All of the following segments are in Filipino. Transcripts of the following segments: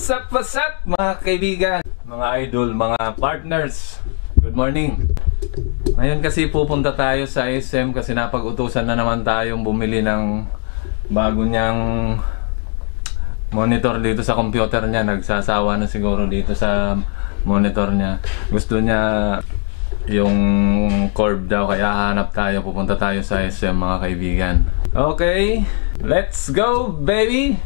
What's up mga kaibigan, mga idol, mga partners. Good morning. Ngayon kasi pupunta tayo sa SM kasi napag-utusan na naman tayong bumili ng bago niyang monitor dito sa computer niya. Nagsasawa na siguro dito sa monitor niya. Gusto niya yung curve daw, kaya hanap tayo. Pupunta tayo sa SM mga kaibigan. Okay, let's go baby!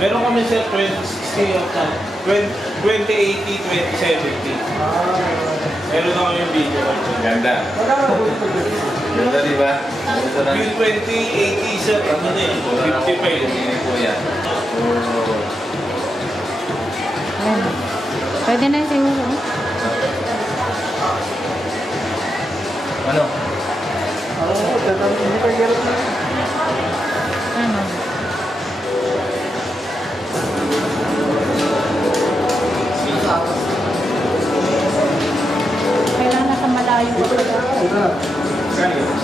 Meron kami sa 2060 2080, 2070. Meron na kami yung video. Ganda. Ganda diba? Yung 2080 sir, ano na yun? 50 pa yun. Po yan. Pwede na siguro. Ano? Ano? Kailangan nasa malayo ko pala.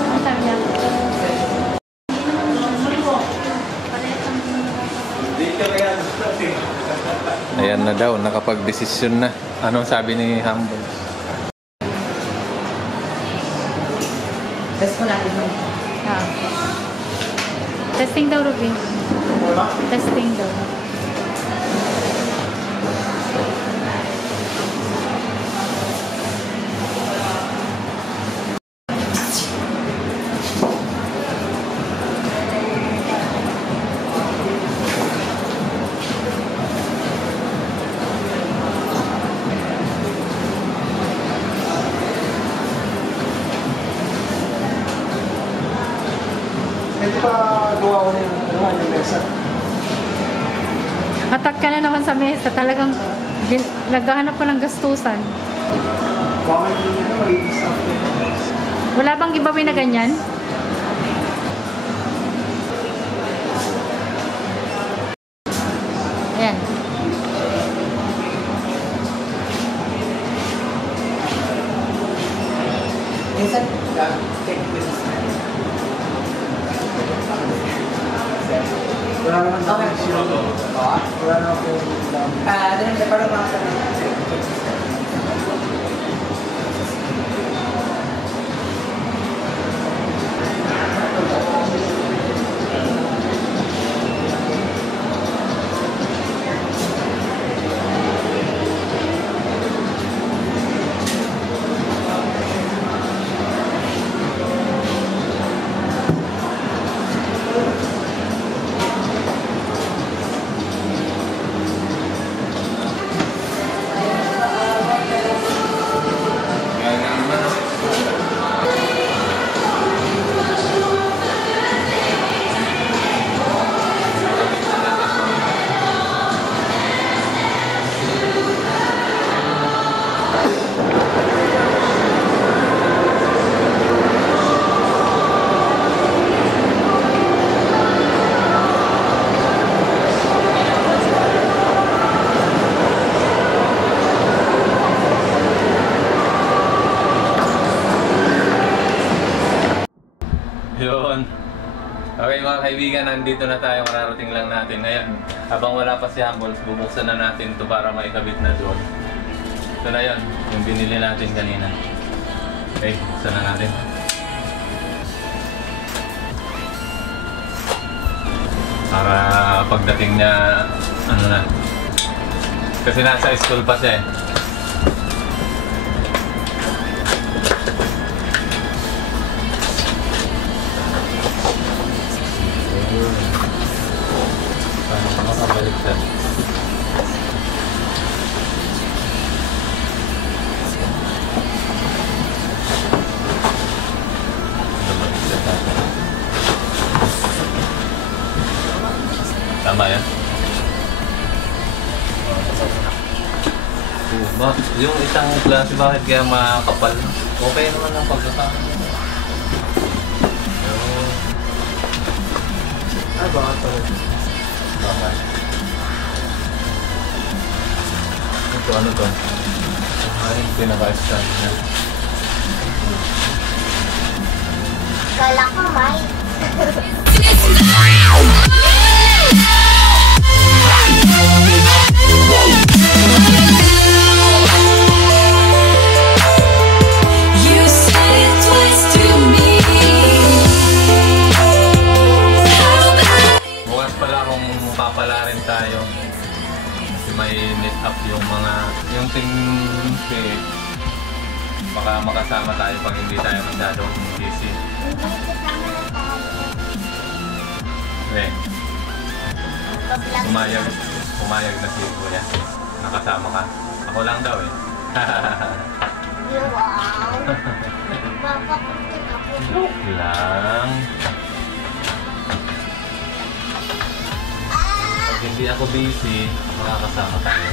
Ang sabi niya? Ayan na daw, nakapag-desisyon na. Anong sabi ni Humble? Test mo natin mo. Ah. Testing daw, Ruby. Testing daw. Pwede pa gawa ko na yung mesa. Atak ka na naman sa mesa. Talagang naghahanap ko ng gastusan. Baka hindi na magiging stuff na yun. Wala bang giveaway na ganyan? Ayan. Minsan, check this. Wala naman sa action. Wala naman po. Doon na parang mga Yun. Okay mga kaibigan, nandito na tayo, mararating lang natin. Ngayon, habang wala pa si Humble, bubuksan na natin ito para maikabit na doon. Ito na yun, yung binili natin kanina. Okay, buksan na natin. Para pagdating niya, ano na. Kasi nasa school pa siya eh. Paano makabaliktad? Yung isang klase, bakit kaya makapal? Okay naman ang pagkakama. Ay, baka ito. Baka. Ito, ano to? Ay, pinaka-stand niya. Kala ko, may. You said it twice to me. Bukas pala kung papala rin tayo. Kasi may meet up yung mga, yung team fit. Baka makasama tayo pag hindi tayo masyadong busy. Eh, pumayag na si Kuya. Nakasama ka. Ako lang daw eh. Wow. Mapapuntin ako. Joke lang. Pag hindi ako busy, makakasama tayo.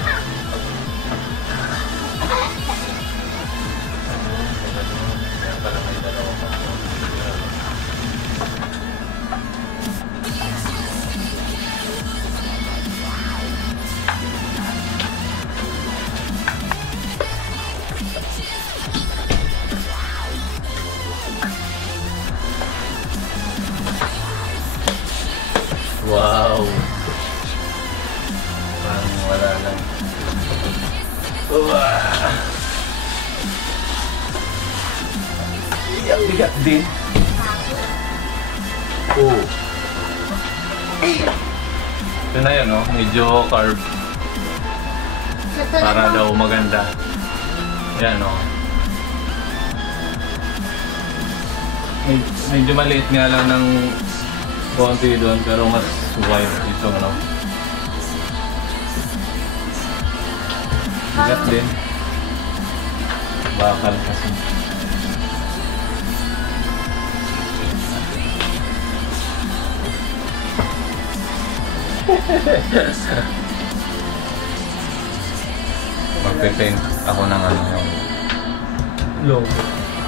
Kaya pala may dalawang pa. Wow! Parang wala lang. Bigat din. Oh. Ito na yun, no? Medyo carb. Para daw maganda. Yan, no? Medyo maliit nga lang ng konti doon, pero mas wide ito, no? Bigat din. Bakal kasi. Magpe-paint ako ng ano yung Logo.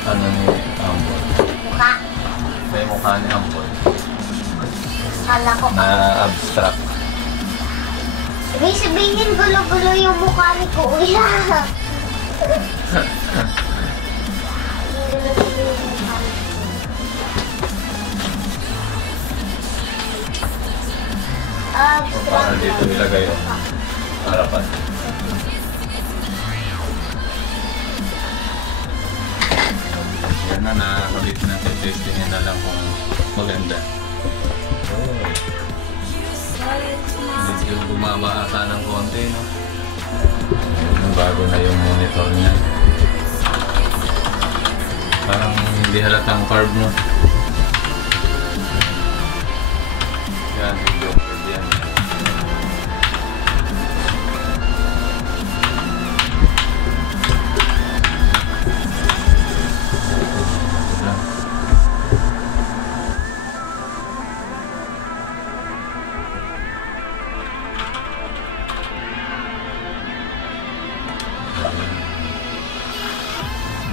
ano ni Ambol. Mukha. May mukha ni Ambol Kala ko. na abstract. Ibig sabihin, gulo-gulo yung mukha ni Kuya. Gulo-gulo yung mukha ni Kuya. O para dito ilagay yung harapan. Yan na, nakakabit na. Testingin na lang kung maganda. Medyo bumaba ata ng konti, no? Ayun, bago na yung monitor niya. Parang hindi halatang carb, no? Yan, medyo carb yan.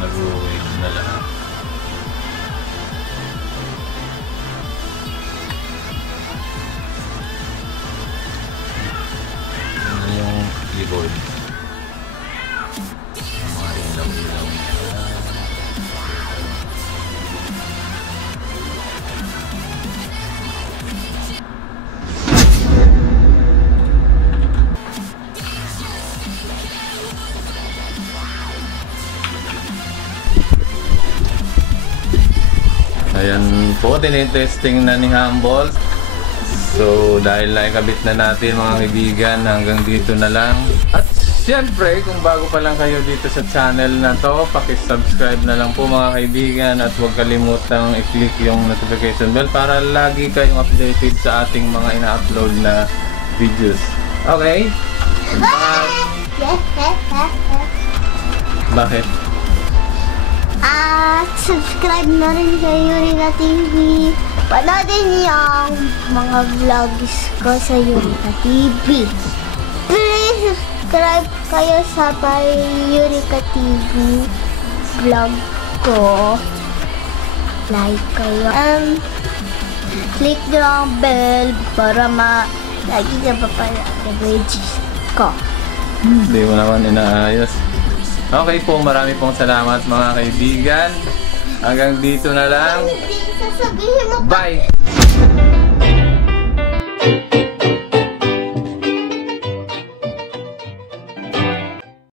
Nag-wave na lahat. Ano yung keyboard? Mga ilaw-ilaw. Ayan po, tinitesting na ni Humble. So, dahil naikabit na natin mga kaibigan, hanggang dito na lang. At syempre, kung bago pa lang kayo dito sa channel na to, pakisubscribe na lang po mga kaibigan. At huwag kalimutang i-click yung notification bell para lagi kayong updated sa ating mga ina-upload na videos. Okay? Bye! Bakit? At subscribe na rin sa Eureka TV. Panoodin yung mga vlogs ko sa Eureka TV. Please Subscribe kayo sa Eureka TV vlog ko. Like kayo. Click nyo ang bell para lagi na pa pala videos ko. Hindi mo naman inaayos. Okay po, marami pong salamat mga kaibigan. Hanggang dito na lang. Hindi sasabihin mo pa. Bye!